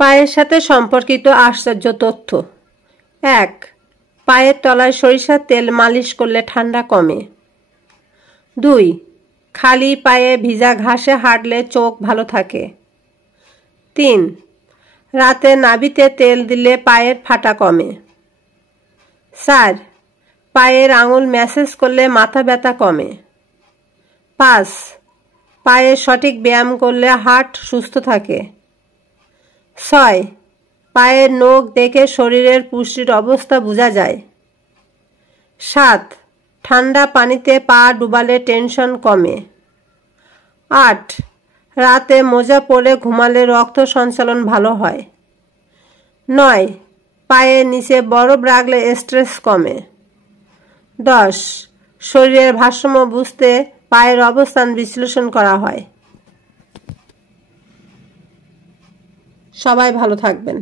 পায়ের সাথে সম্পর্কিত আশ্চর্য তথ্য। ১. পায়ের তলায় সরিষার তেল মালিশ করলে ঠান্ডা কমে। ২. খালি পায়ে ভিজা ঘাসে হাঁটলে চোখ ভালো থাকে। ৩. রাতে নাভিতে তেল দিলে পায়ের ফাটা কমে। ৪. পায়ের আঙুল ম্যাসাজ করলে মাথা ব্যথা কমে। ৫. পায়ে সঠিক ব্যায়াম করলে হার্ট সুস্থ থাকে। ৬. পায়ের নখ দেখে শরীরের পুষ্টির অবস্থা বোঝা যায়। ৭. ঠান্ডা পানিতে পা ডুবালে টেনশন কমে। ৮. রাতে মোজা পরে ঘুমালে রক্ত সঞ্চালন ভালো হয়। ৯. পায়ের নিচে বরফ রাখলে স্ট্রেস কমে। ১০. শরীরের ভারসাম্য বুঝতে পায়ের অবস্থান বিশ্লেষণ করা হয়। সবাই ভালো থাকবেন।